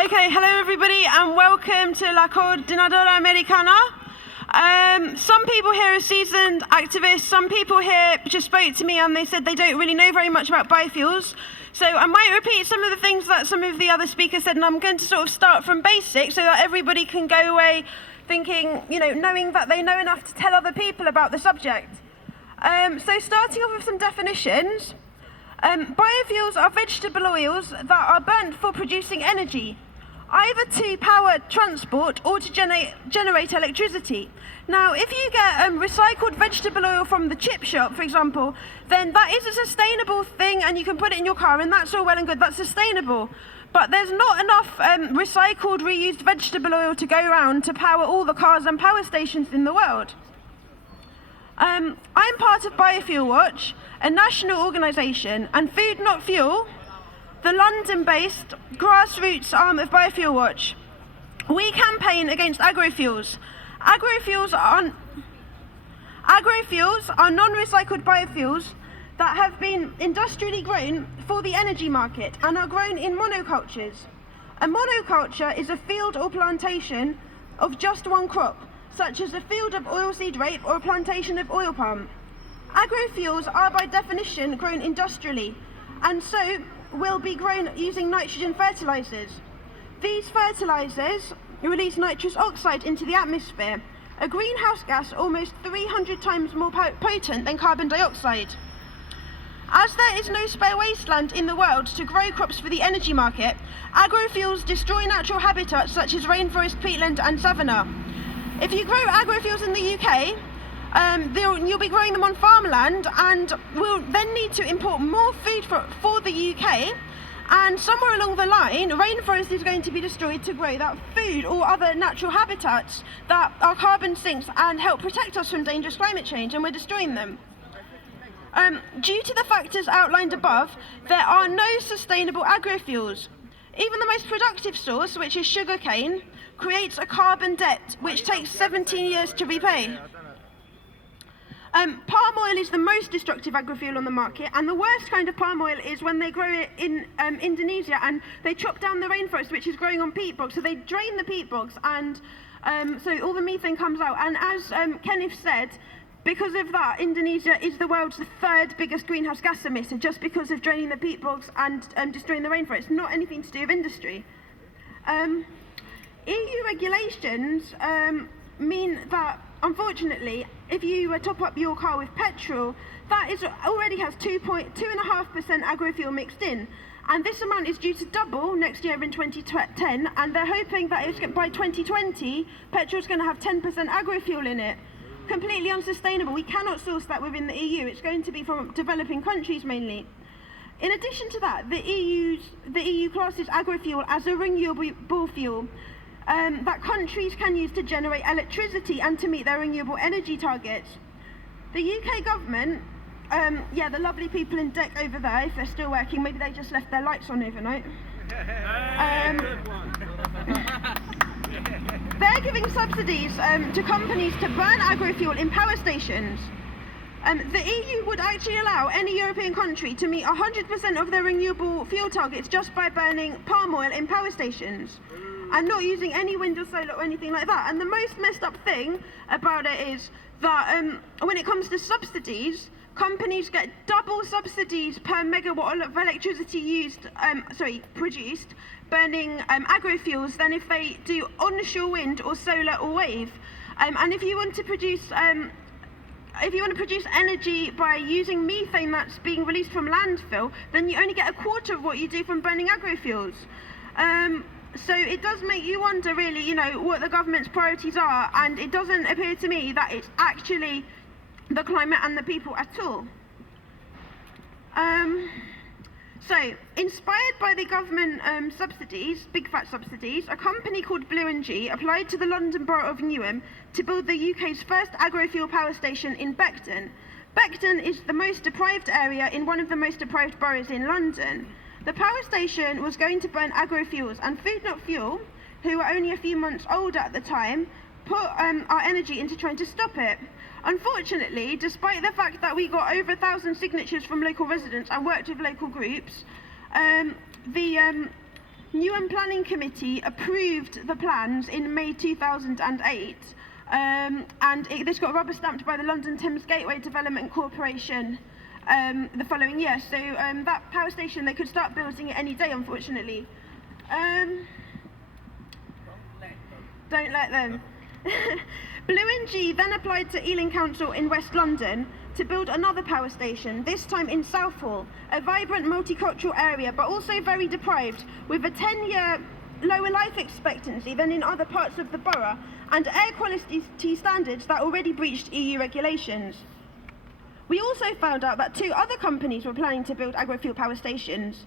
Okay, hello everybody and welcome to La Coordinadora Americana. Some people here are seasoned activists, some people here just spoke to me and they said they don't really know very much about biofuels. So I might repeat some of the things that some of the other speakers said, and I'm going to sort of start from basics so that everybody can go away thinking, knowing that they know enough to tell other people about the subject. So starting off with some definitions. Biofuels are vegetable oils that are burnt for producing energy, either to power transport or to generate electricity. Now, if you get recycled vegetable oil from the chip shop, for example, then that is a sustainable thing and you can put it in your car and that's all well and good, that's sustainable. But there's not enough recycled, reused vegetable oil to go around to power all the cars and power stations in the world. I'm part of Biofuelwatch, a national organisation, and Food Not Fuel, the London-based grassroots arm of Biofuelwatch. We campaign against agrofuels. Agrofuels are non-recycled biofuels that have been industrially grown for the energy market and are grown in monocultures. A monoculture is a field or plantation of just one crop, such as a field of oilseed rape or a plantation of oil palm. Agrofuels are by definition grown industrially, and so will be grown using nitrogen fertilizers. These fertilizers release nitrous oxide into the atmosphere, a greenhouse gas almost 300 times more potent than carbon dioxide. As there is no spare wasteland in the world to grow crops for the energy market, agrofuels destroy natural habitats such as rainforest, peatland and savanna. If you grow agrofuels in the UK, you'll be growing them on farmland and we'll then need to import more food for the UK, and somewhere along the line rainforest is going to be destroyed to grow that food or other natural habitats that are carbon sinks and help protect us from dangerous climate change, and we're destroying them. Due to the factors outlined above, there are no sustainable agrofuels. Even the most productive source, which is sugarcane, creates a carbon debt which takes 17 years to repay. Palm oil is the most destructive agrofuel on the market, and the worst kind of palm oil is when they grow it in Indonesia and they chop down the rainforest which is growing on peat bogs, so they drain the peat bogs and so all the methane comes out, and as Kenneth said, because of that, Indonesia is the world's third biggest greenhouse gas emitter just because of draining the peat bogs and destroying the rainforest, not anything to do with industry. EU regulations mean that, unfortunately, if you top up your car with petrol, that already has 2.5% agrofuel mixed in. And this amount is due to double next year in 2010, and they're hoping that by 2020, petrol's going to have 10% agrofuel in it. Completely unsustainable. We cannot source that within the EU. It's going to be from developing countries mainly. In addition to that, the EU classes agrofuel as a renewable fuel that countries can use to generate electricity and to meet their renewable energy targets. The UK government, the lovely people in DEC over there, if they're still working, maybe they just left their lights on overnight. They're giving subsidies to companies to burn agrofuel in power stations. The EU would actually allow any European country to meet 100% of their renewable fuel targets just by burning palm oil in power stations and not using any wind or solar or anything like that. And the most messed up thing about it is that when it comes to subsidies, companies get double subsidies per megawatt of electricity produced burning agrofuels than if they do onshore wind or solar or wave. And if you want to produce energy by using methane that's being released from landfill, then you only get a quarter of what you do from burning agrofuels. So it does make you wonder really, what the government's priorities are, and it doesn't appear to me that it's actually the climate and the people at all. So, inspired by the government subsidies, big fat subsidies, a company called Blue & G applied to the London Borough of Newham to build the UK's first agrofuel power station in Beckton. Beckton is the most deprived area in one of the most deprived boroughs in London. The power station was going to burn agrofuels, and Food Not Fuel, who were only a few months older at the time, put our energy into trying to stop it. Unfortunately, despite the fact that we got over 1,000 signatures from local residents and worked with local groups, the UN Planning Committee approved the plans in May 2008, this got rubber stamped by the London Thames Gateway Development Corporation the following year. So that power station, they could start building it any day, unfortunately. Don't let them. Blue NG then applied to Ealing Council in West London to build another power station, this time in Southall, a vibrant multicultural area but also very deprived, with a 10-year lower life expectancy than in other parts of the borough and air quality standards that already breached EU regulations. We also found out that 2 other companies were planning to build agrofuel power stations,